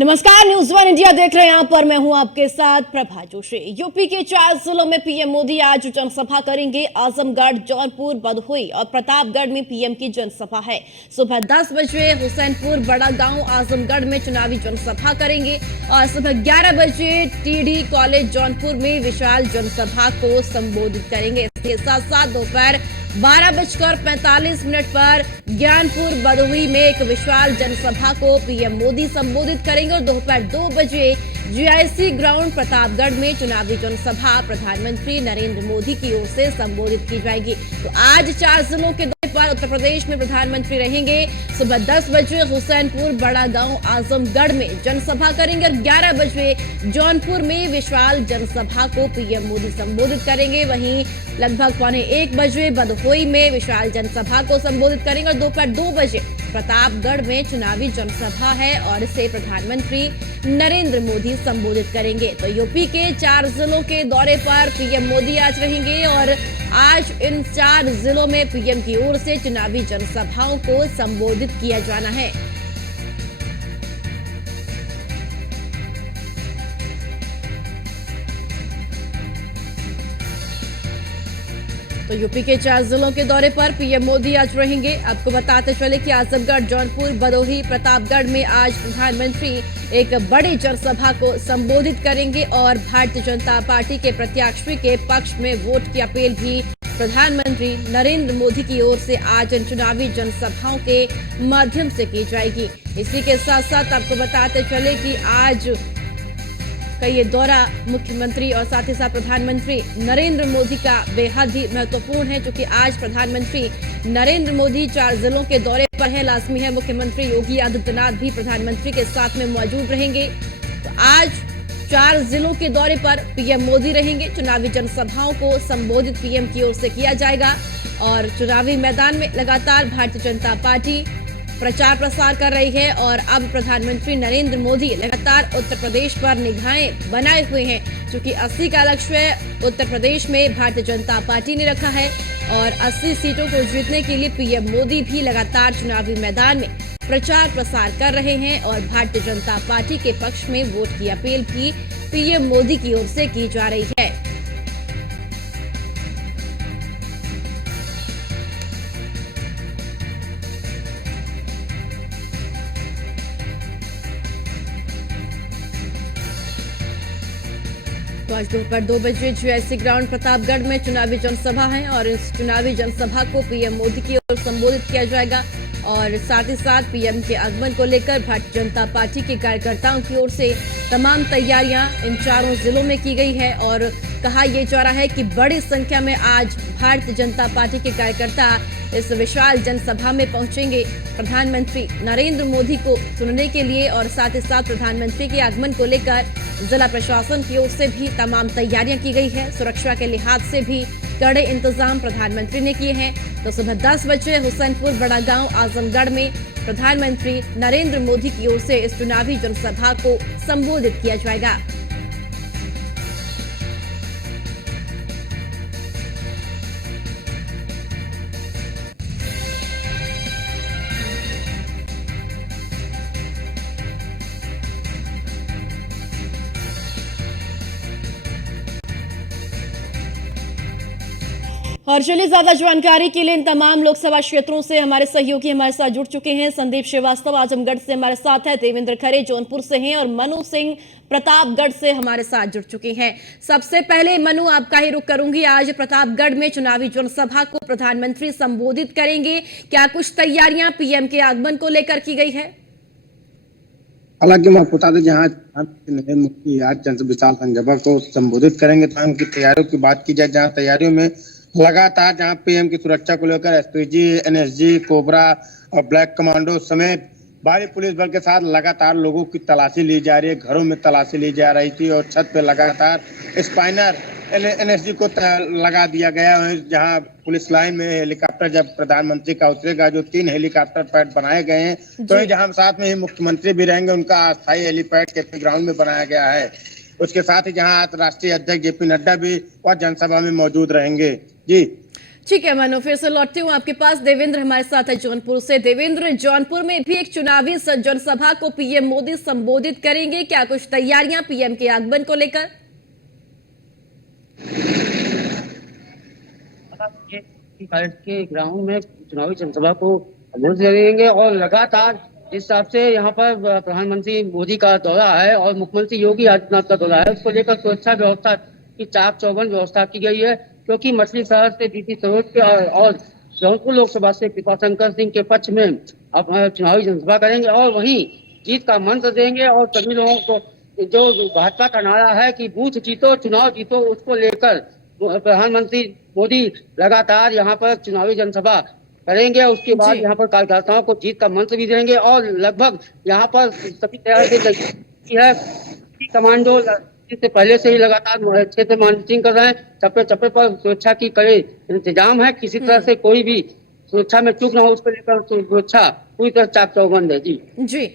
नमस्कार, news one India देख रहे हैं। यहाँ पर मैं हूं आपके साथ प्रभा जोशी। यूपी के 4 जिलों में पीएम मोदी आज जनसभा करेंगे। आजमगढ़, जौनपुर, भदोही और प्रतापगढ़ में पीएम की जनसभा है। सुबह 10 बजे हुसैनपुर, बड़ा गांव, आजमगढ़ में चुनावी जनसभा करेंगे और सुबह 11 बजे टीडी कॉलेज जौनपुर में विशाल जनसभा को संबोधित करेंगे। इसके साथ साथ दोपहर 12:45 पर ज्ञानपुर, भदोही में एक विशाल जनसभा को पीएम मोदी संबोधित करेंगे और दोपहर 2 बजे जीआईसी ग्राउंड प्रतापगढ़ में चुनावी जनसभा प्रधानमंत्री नरेंद्र मोदी की ओर से संबोधित की जाएगी। तो आज 4 जिलों के दौरे पर उत्तर प्रदेश में प्रधानमंत्री रहेंगे। सुबह 10 बजे हुसैनपुर, बड़ा गांव, आजमगढ़ में जनसभा करेंगे और 11 बजे जौनपुर में विशाल जनसभा को पीएम मोदी संबोधित करेंगे। वहीं लगभग 1:15 बजे भदोही में विशाल जनसभा को संबोधित करेंगे और दोपहर 2 बजे प्रतापगढ़ में चुनावी जनसभा है और इसे प्रधानमंत्री नरेंद्र मोदी संबोधित करेंगे। तो यूपी के 4 जिलों के दौरे पर पीएम मोदी आज रहेंगे और आज इन 4 जिलों में पीएम की ओर से चुनावी जनसभाओं को संबोधित किया जाना है। तो यूपी के 4 जिलों के दौरे पर पीएम मोदी आज रहेंगे। आपको बताते चले कि आजमगढ़, जौनपुर, भदोही, प्रतापगढ़ में आज प्रधानमंत्री एक बड़ी जनसभा को संबोधित करेंगे और भारतीय जनता पार्टी के प्रत्याशी के पक्ष में वोट की अपील भी प्रधानमंत्री नरेंद्र मोदी की ओर से आज इन चुनावी जनसभाओं के माध्यम से की जाएगी। इसी के साथ साथ आपको बताते चले कि आज का ये दौरा मुख्यमंत्री और साथ ही साथ प्रधानमंत्री नरेंद्र मोदी का बेहद ही महत्वपूर्ण है, क्योंकि आज प्रधानमंत्री नरेंद्र मोदी 4 जिलों के दौरे पर है। लाजमी है मुख्यमंत्री योगी आदित्यनाथ भी प्रधानमंत्री के साथ में मौजूद रहेंगे। तो आज 4 जिलों के दौरे पर पीएम मोदी रहेंगे। चुनावी जनसभाओं को संबोधित पीएम की ओर से किया जाएगा और चुनावी मैदान में लगातार भारतीय जनता पार्टी प्रचार प्रसार कर रही है और अब प्रधानमंत्री नरेंद्र मोदी लगातार उत्तर प्रदेश पर निगाहें बनाए हुए हैं, क्योंकि 80 का लक्ष्य उत्तर प्रदेश में भारतीय जनता पार्टी ने रखा है और 80 सीटों को जीतने के लिए पीएम मोदी भी लगातार चुनावी मैदान में प्रचार प्रसार कर रहे हैं और भारतीय जनता पार्टी के पक्ष में वोट की अपील भी पीएम मोदी की ओर से की जा रही है। तो आज दोपहर 2 बजे जीआईसी ग्राउंड प्रतापगढ़ में चुनावी जनसभा है और इस चुनावी जनसभा को पीएम मोदी की ओर संबोधित किया जाएगा और साथ ही साथ पीएम के आगमन को लेकर भारतीय जनता पार्टी के कार्यकर्ताओं की ओर से तमाम तैयारियां इन 4 जिलों में की गई है और कहा यह जा रहा है कि बड़ी संख्या में आज भारतीय जनता पार्टी के कार्यकर्ता इस विशाल जनसभा में पहुंचेंगे प्रधानमंत्री नरेंद्र मोदी को सुनने के लिए और साथ ही साथ प्रधानमंत्री के आगमन को लेकर जिला प्रशासन की ओर से भी तमाम तैयारियां की गई है। सुरक्षा के लिहाज से भी कड़े इंतजाम प्रधानमंत्री ने किए हैं। तो सुबह 10 बजे हुसैनपुर, बड़ा गांव, आजमगढ़ में प्रधानमंत्री नरेंद्र मोदी की ओर से इस चुनावी जनसभा को संबोधित किया जाएगा। और चलिए ज्यादा जानकारी के लिए इन तमाम लोकसभा क्षेत्रों से हमारे सहयोगी हमारे साथ जुड़ चुके हैं। संदीप श्रीवास्तव आजमगढ़ से हमारे साथ है, देवेंद्र खरे जौनपुर से हैं और मनु सिंह प्रतापगढ़ से हमारे साथ जुड़ चुके हैं। सबसे पहले मनु, आपका ही रुख करूंगी। आज प्रतापगढ़ में चुनावी जनसभा को प्रधानमंत्री संबोधित करेंगे, क्या कुछ तैयारियां पीएम के आगमन को लेकर की गई है? हालांकि मैं आपको बता दें, जहाँ नरेंद्र मोदी आज विशाल जनसभा को संबोधित करेंगे तो उनकी तैयारियों की बात की जाए, जहाँ तैयारियों में लगातार जहां पीएम की सुरक्षा को लेकर एसपीजी, एनएसजी, कोबरा और ब्लैक कमांडो समेत भारी पुलिस बल के साथ लगातार लोगों की तलाशी ली जा रही है। घरों में तलाशी ली जा रही थी और छत पे लगातार स्पाइनर एनएसजी को लगा दिया गया है। जहां पुलिस लाइन में हेलीकॉप्टर जब प्रधानमंत्री का उतरेगा, जो 3 हेलीकॉप्टर पैड बनाए गए हैं, तो जहां साथ में ही मुख्यमंत्री भी रहेंगे, उनका अस्थायी हेलीपैड के ग्राउंड में बनाया गया है। उसके साथ ही जहां राष्ट्रीय अध्यक्ष जेपी नड्डा भी वह जनसभा में मौजूद रहेंगे। जी ठीक है मनु, फिर से लौटती हूँ आपके पास। देवेंद्र हमारे साथ है जौनपुर से। देवेंद्र, जौनपुर में भी एक चुनावी जनसभा को पीएम मोदी संबोधित करेंगे, क्या कुछ तैयारियां पीएम के आगमन को लेकर? भारत के ग्राउंड में चुनावी जनसभा को संबोधित करेंगे और लगातार जिस हिसाब से यहाँ पर प्रधानमंत्री मोदी का दौरा है और मुख्यमंत्री योगी आदित्यनाथ का दौरा है, उसको लेकर सुरक्षा व्यवस्था की चाक चौबंद व्यवस्था की गई है, क्योंकि मछली शहर से बीपी सरोज के और जौनपुर लोकसभा से कृपाशंकर सिंह के पक्ष में अपना चुनावी जनसभा करेंगे और वहीं जीत का मंत्र देंगे और सभी लोगों को जो भाजपा का नारा है कि बूथ जीतो चुनाव जीतो, उसको लेकर प्रधानमंत्री मोदी लगातार यहाँ पर चुनावी जनसभा करेंगे। उसके बाद यहाँ पर कार्यकर्ताओं को जीत का मंत्र भी देंगे और लगभग यहाँ पर सभी तरह से है कमांडो से पहले से ही लगातार क्षेत्र मॉनिटरिंग कर रहे हैं। चप्पे चप्पे पर सुरक्षा की कड़े इंतजाम है, किसी तरह से कोई भी सुरक्षा में चूक ना हो, उसको लेकर सुरक्षा पूरी तरह चाक चौबंद है। जी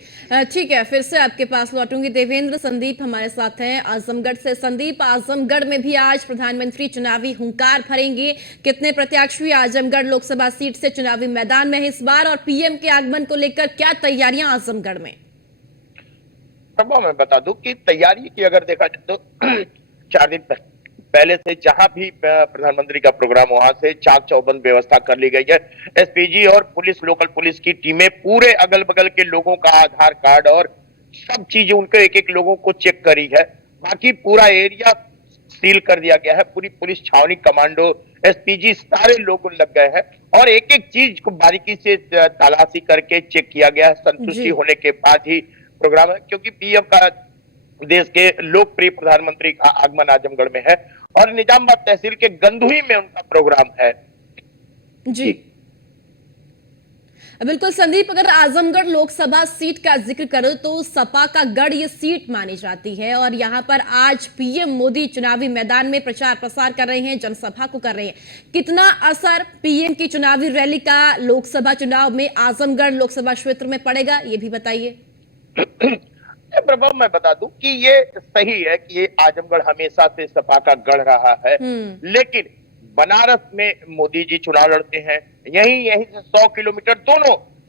ठीक है, फिर से आपके पास लौटूंगी। देवेंद्र, संदीप हमारे साथ हैं आजमगढ़ से। संदीप, आजमगढ़ में भी आज प्रधानमंत्री चुनावी हुंकार भरेंगे। कितने प्रत्याशी आजमगढ़ लोकसभा सीट से चुनावी मैदान में है इस बार, और पीएम के आगमन को लेकर क्या तैयारियां आजमगढ़ में? मैं बता दूं कि तैयारी की अगर देखा जाए तो 4 दिन पहले से जहां भी प्रधानमंत्री का प्रोग्राम वहां से चाक चौबंद व्यवस्था कर ली गई है। एसपीजी और पुलिस, लोकल पुलिस की टीमें पूरे अगल बगल के लोगों का आधार कार्ड और सब चीजें उनके एक एक लोगों को चेक करी है। बाकी पूरा एरिया सील कर दिया गया है। पूरी पुलिस छावनी, कमांडो, एसपीजी सारे लोग लग गए हैं और एक एक चीज को बारीकी से तलाशी करके चेक किया गया है। संतुष्टि होने के बाद ही प्रोग्राम है, क्योंकि पीएम का देश के लोकप्रिय प्रधानमंत्री का आगमन आजमगढ़ में है और निजामाबाद तहसील के गंदुही में उनका प्रोग्राम है। जी बिल्कुल संदीप, अगर आजमगढ़ लोकसभा सीट का जिक्र करो तो सपा का गढ़ ये सीट मानी जाती है और यहां पर आज पीएम मोदी चुनावी मैदान में प्रचार प्रसार कर रहे हैं, जनसभा को कर रहे हैं। कितना असर पीएम की चुनावी रैली का लोकसभा चुनाव में आजमगढ़ लोकसभा क्षेत्र में पड़ेगा, ये भी बताइए। प्रभाव मैं बता दूं कि ये सही है कि ये आजमगढ़ हमेशा से सपा का गढ़ रहा है, लेकिन बनारस में मोदी जी चुनाव लड़ते हैं, यहीं से 100 किलोमीटर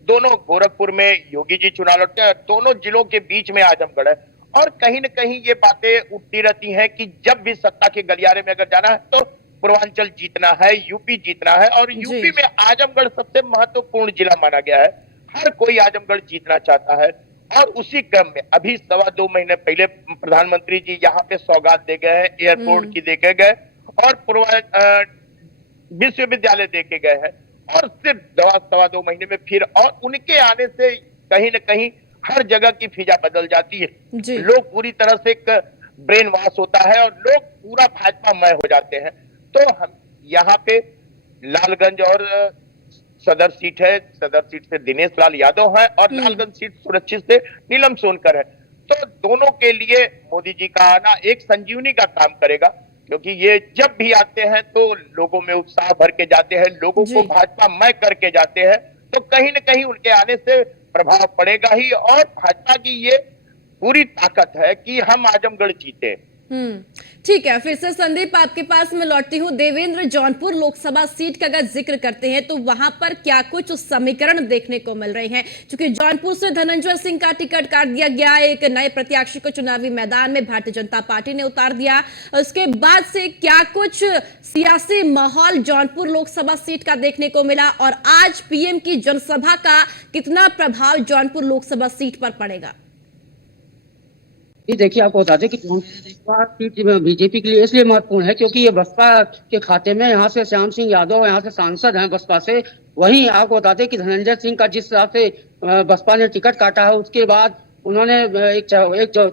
दोनों गोरखपुर में योगी जी चुनाव लड़ते हैं, दोनों जिलों के बीच में आजमगढ़ है। और कहीं न कहीं ये बातें उठती रहती हैं कि जब भी सत्ता के गलियारे में अगर जाना है तो पूर्वांचल जीतना है, यूपी जीतना है, और यूपी में आजमगढ़ सबसे महत्वपूर्ण जिला माना गया है। हर कोई आजमगढ़ जीतना चाहता है और उसी क्रम में अभी 2.25 महीने पहले प्रधानमंत्री जी यहाँ पे सौगात दे गए हैं, एयरपोर्ट की देके गए और विश्वविद्यालय देके गए हैं, और सिर्फ 2.25 महीने में फिर और उनके आने से कहीं न कहीं हर जगह की फिजा बदल जाती है। लोग पूरी तरह से एक ब्रेन वॉश होता है और लोग पूरा भाजपामय हो जाते हैं। तो हम यहाँ पे लालगंज और सदर सीट है, सदर सीट से दिनेश लाल यादव है और लालगंज सीट सुरक्षित से नीलम सोनकर है। तो दोनों के लिए मोदी जी का आना एक संजीवनी का काम करेगा, क्योंकि ये जब भी आते हैं तो लोगों में उत्साह भर के जाते हैं, लोगों को भाजपामय करके जाते हैं। तो कहीं न कहीं उनके आने से प्रभाव पड़ेगा ही और भाजपा की ये पूरी ताकत है कि हम आजमगढ़ जीते। ठीक है, फिर से संदीप आपके पास मैं लौटती हूँ। देवेंद्र, जौनपुर लोकसभा सीट का अगर जिक्र करते हैं तो वहां पर क्या कुछ समीकरण देखने को मिल रहे हैं? क्योंकि जौनपुर से धनंजय सिंह का टिकट काट दिया गया, एक नए प्रत्याशी को चुनावी मैदान में भारतीय जनता पार्टी ने उतार दिया। उसके बाद से क्या कुछ सियासी माहौल जौनपुर लोकसभा सीट का देखने को मिला और आज पीएम की जनसभा का कितना प्रभाव जौनपुर लोकसभा सीट पर पड़ेगा? ये देखिए, आपको बता दें कि सीट बीजेपी के लिए इसलिए महत्वपूर्ण है क्योंकि ये बसपा के खाते में यहाँ से श्याम सिंह यादव यहाँ से सांसद हैं बसपा से। वहीं आपको बता दें कि धनंजय सिंह का जिस हिसाब से बसपा ने टिकट काटा है, उसके बाद उन्होंने एक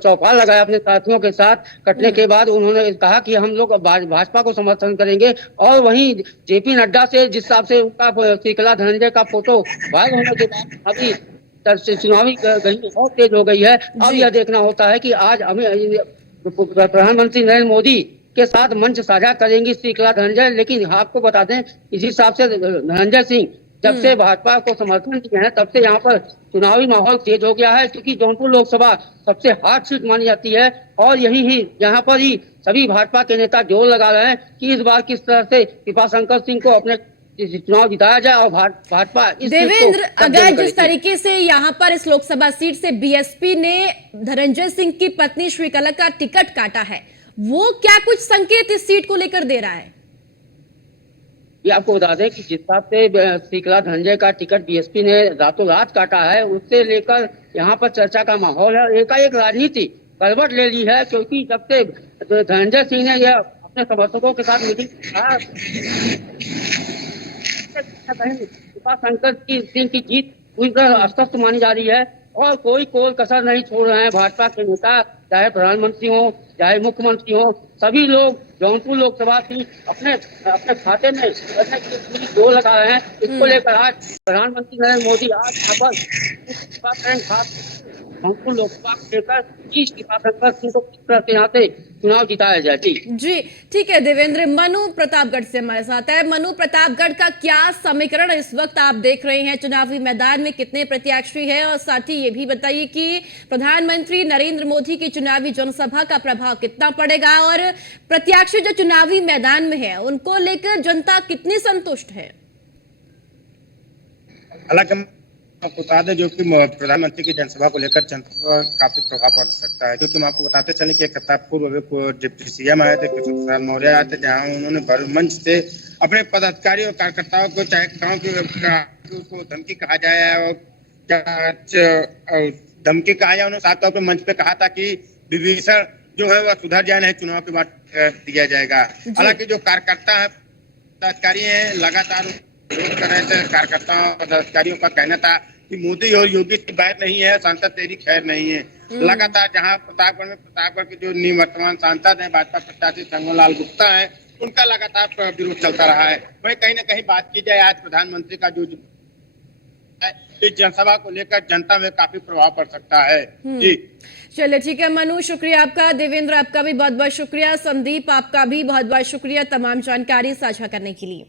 चौपाल लगाया अपने साथियों के साथ। कटने के बाद उन्होंने कहा कि हम लोग भाजपा को समर्थन करेंगे। और वहीं जेपी नड्डा से जिस हिसाब से उनका श्रीकला धनंजय का फोटो वायरल होने के बाद अभी चुनावी गहमी बहुत तेज हो गई है। अब यह देखना होता है कि आज प्रधानमंत्री नरेंद्र मोदी के साथ मंच साझा करेंगी श्रीकला धनंजय। लेकिन आपको बता दें, इसी हिसाब से धनंजय सिंह जब से भाजपा को समर्थन दिए हैं तब से यहाँ पर चुनावी माहौल तेज हो गया है, क्योंकि जौनपुर लोकसभा सबसे हार्ड सीट मानी जाती है और यहाँ पर ही सभी भाजपा के नेता जोर लगा रहे हैं कि इस बार किस तरह से कृपाशंकर सिंह को अपने चुनाव जिताया जाए और भाजपा इस सीट को देवेंद्र, कब्जे अगर में जिस करेगी। तरीके से यहाँ पर इस लोकसभा सीट से बीएसपी ने धनंजय सिंह की पत्नी श्रीकला का टिकट काटा है, वो क्या कुछ संकेत इस सीट को लेकर दे रहा है? ये आपको बता दें कि जिस हिसाब से श्रीकला धनंजय का टिकट बीएसपी ने रातों रात काटा है, उससे लेकर यहाँ पर चर्चा का माहौल है। एकाएक राजनीति करवट ले ली है, क्योंकि जब से धनंजय सिंह ने यह अपने समर्थकों के साथ मीटिंग शंकर सिंह की जीत पूरी तरह अस्वस्थ मानी जा रही है और कोई कसर नहीं छोड़ रहे हैं भाजपा के नेता, चाहे प्रधानमंत्री हो चाहे मुख्यमंत्री हो। सभी लोग जौनपुर लोकसभा सीट अपने अपने खाते में रखने की पूरी जोर लगा रहे हैं। इसको लेकर आज प्रधानमंत्री नरेंद्र मोदी आज यहाँ पर जौनपुर लोकसभा को लेकर शंकर सिंह को किस तरह से यहाँ से चुनाव जिताया जाए। जी ठीक है देवेंद्र। मनु प्रतापगढ़ से हमारे साथ है। मनु, प्रतापगढ़ का क्या समीकरण इस वक्त आप देख रहे हैं? चुनावी मैदान में कितने प्रत्याशी हैं, और साथ ही ये भी बताइए कि प्रधानमंत्री नरेंद्र मोदी की चुनावी जनसभा का प्रभाव कितना पड़ेगा, और प्रत्याशी जो चुनावी मैदान में है उनको लेकर जनता कितनी संतुष्ट है? हालांकि आपको बता दें जो कि प्रधानमंत्री की जनसभा को लेकर जनता पर काफी प्रभाव पड़ सकता है, क्योंकि हम आपको बताते चले कि एक सप्ताह पूर्व डिप्टी सीएम आए थे, केशव प्रसाद मौर्य आए थे, जहां उन्होंने भर मंच से अपने पदाधिकारियों और कार्यकर्ताओं को, चाहे गाँव के उसको धमकी कहा जाए और धमकी कहा जाए, उन्होंने साफ तौर पर मंच पे कहा था कि विभीषण जो है वह सुधर जाए, नहीं चुनाव के बाद दिया जाएगा। हालांकि जो कार्यकर्ता है, पदाधिकारी है, लगातार विरोध कर रहे थे। कार्यकर्ताओं और पदाधिकारियों का कहना था कि मोदी और योगी की बात नहीं है, सांसद तेरी खैर नहीं है। लगातार जहां प्रतापगढ़ के जो निवर्तमान सांसद हैं, भाजपा प्रत्याशी संगोलाल गुप्ता है, उनका लगातार विरोध चलता रहा है। वहीं कहीं ना कहीं बात की जाए आज प्रधानमंत्री का जो इस जनसभा को लेकर जनता में काफी प्रभाव पड़ सकता है। जी चलिए ठीक है मनु, शुक्रिया आपका। देवेंद्र, आपका भी बहुत बहुत शुक्रिया। संदीप, आपका भी बहुत बहुत शुक्रिया तमाम जानकारी साझा करने के लिए।